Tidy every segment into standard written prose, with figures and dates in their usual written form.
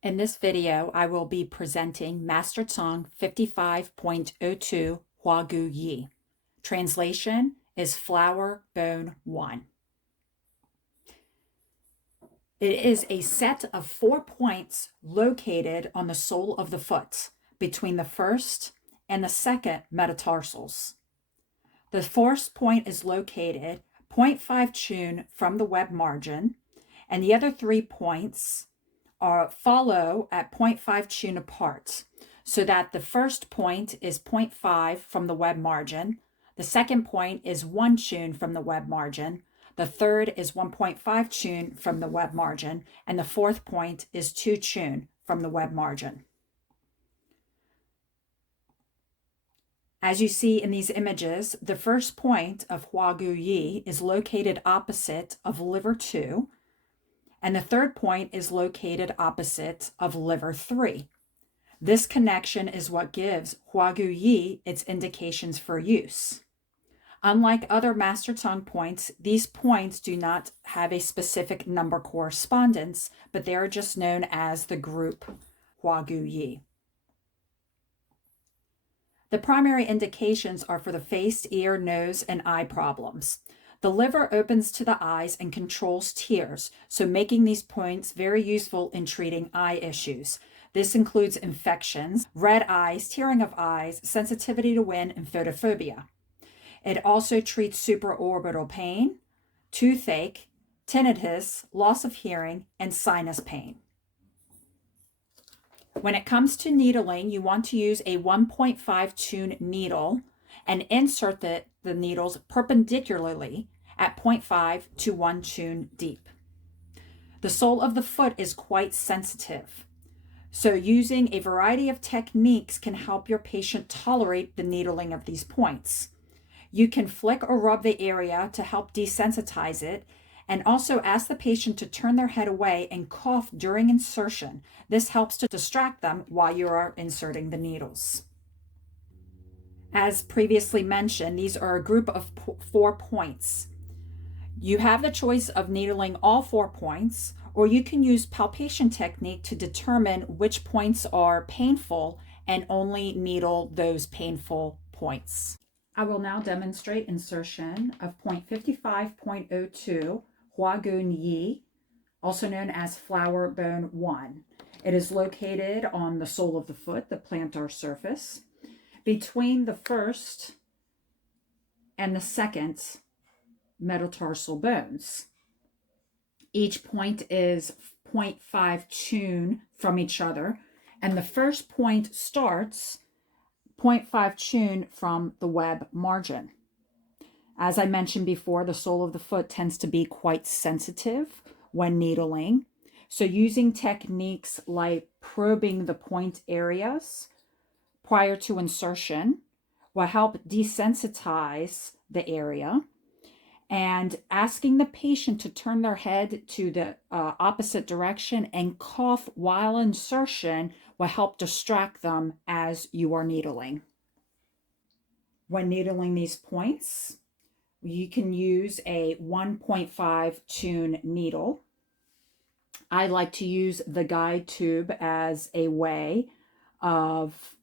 In this video, I will be presenting Master Tung 55.02 HuaGuYi. Translation is flower bone 1. It is a set of 4 points located on the sole of the foot between the first and the second metatarsals. The first point is located 0.5 chun from the web margin, and the other 3 points follow at 0.5 chun apart, so that the first point is 0.5 from the web margin, the second point is 1 chun from the web margin, the third is 1.5 chun from the web margin, and the fourth point is 2 chun from the web margin. As you see in these images, the first point of HuaGuYi is located opposite of liver 2, and the third point is located opposite of liver 3. This connection is what gives HuaGuYi its indications for use. Unlike other Master Tung points, these points do not have a specific number correspondence, but they are just known as the group HuaGuYi. The primary indications are for the face, ear, nose, and eye problems. The liver opens to the eyes and controls tears, so making these points very useful in treating eye issues. This includes infections, red eyes, tearing of eyes, sensitivity to wind, and photophobia. It also treats supraorbital pain, toothache, tinnitus, loss of hearing, and sinus pain. When it comes to needling, you want to use a 1.5 chun needle and insert the needles perpendicularly at 0.5 to 1 chun deep. The sole of the foot is quite sensitive, so using a variety of techniques can help your patient tolerate the needling of these points. You can flick or rub the area to help desensitize it, and also ask the patient to turn their head away and cough during insertion. This helps to distract them while you are inserting the needles. As previously mentioned, these are a group of 4 points. You have the choice of needling all 4 points, or you can use palpation technique to determine which points are painful and only needle those painful points. I will now demonstrate insertion of point 55.02 HuaGuYi, also known as flower bone 1. It is located on the sole of the foot, the plantar surface, between the first and the second metatarsal bones. Each point is 0.5 chun from each other, and the first point starts 0.5 chun from the web margin. As I mentioned before, the sole of the foot tends to be quite sensitive when needling. So using techniques like probing the point areas prior to insertion will help desensitize the area, and asking the patient to turn their head to the opposite direction and cough while insertion will help distract them as you are needling. When needling these points, you can use a 1.5 chun needle. I like to use the guide tube as a way of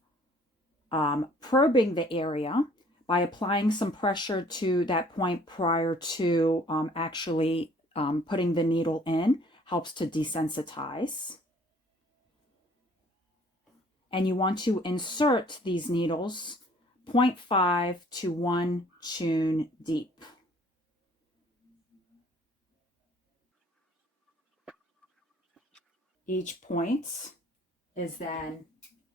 probing the area by applying some pressure to that point prior to actually putting the needle in. Helps to desensitize. And you want to insert these needles 0.5 to 1 chun deep. Each point is then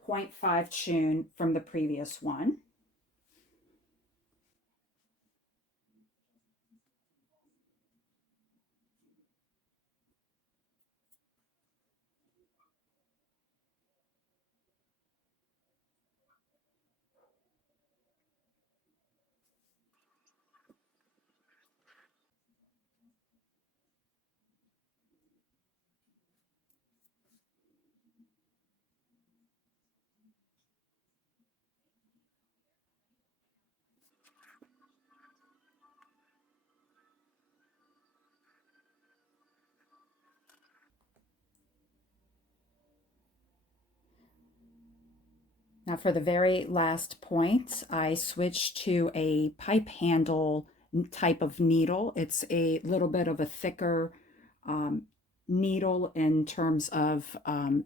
0.5 chun from the previous one. Now for the very last point, I switched to a pipe handle type of needle. It's a little bit of a thicker um, needle in terms of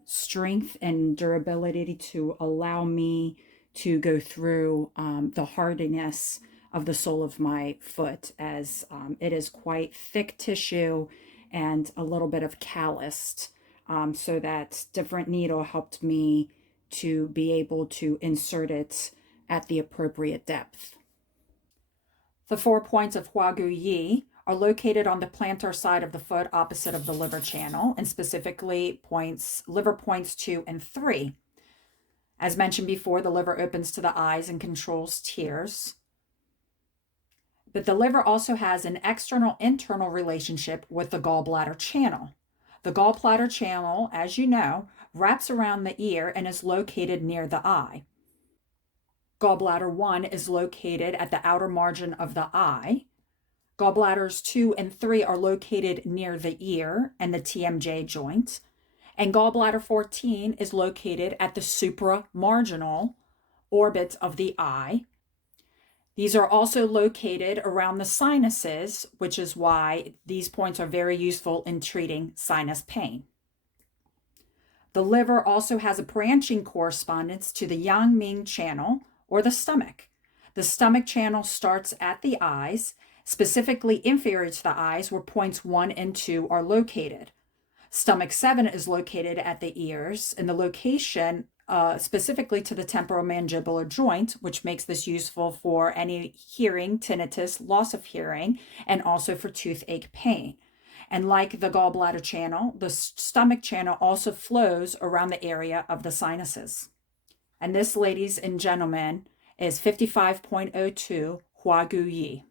strength and durability to allow me to go through the hardiness of the sole of my foot, as it is quite thick tissue and a little bit of calloused. So that different needle helped me to be able to insert it at the appropriate depth. The 4 points of HuaGuYi are located on the plantar side of the foot opposite of the liver channel, and specifically liver points 2 and 3. As mentioned before, the liver opens to the eyes and controls tears. But the liver also has an external-internal relationship with the gallbladder channel. The gallbladder channel, as you know, wraps around the ear and is located near the eye. Gallbladder 1 is located at the outer margin of the eye. Gallbladders 2 and 3 are located near the ear and the TMJ joint. And gallbladder 14 is located at the supramarginal orbit of the eye. These are also located around the sinuses, which is why these points are very useful in treating sinus pain. The liver also has a branching correspondence to the Yang-Ming channel, or the stomach. The stomach channel starts at the eyes, specifically inferior to the eyes, where points 1 and 2 are located. Stomach 7 is located at the ears, in the location specifically to the temporomandibular joint, which makes this useful for any hearing, tinnitus, loss of hearing, and also for toothache pain. And like the gallbladder channel, the stomach channel also flows around the area of the sinuses. And this, ladies and gentlemen, is 55.02 HuaGuYi.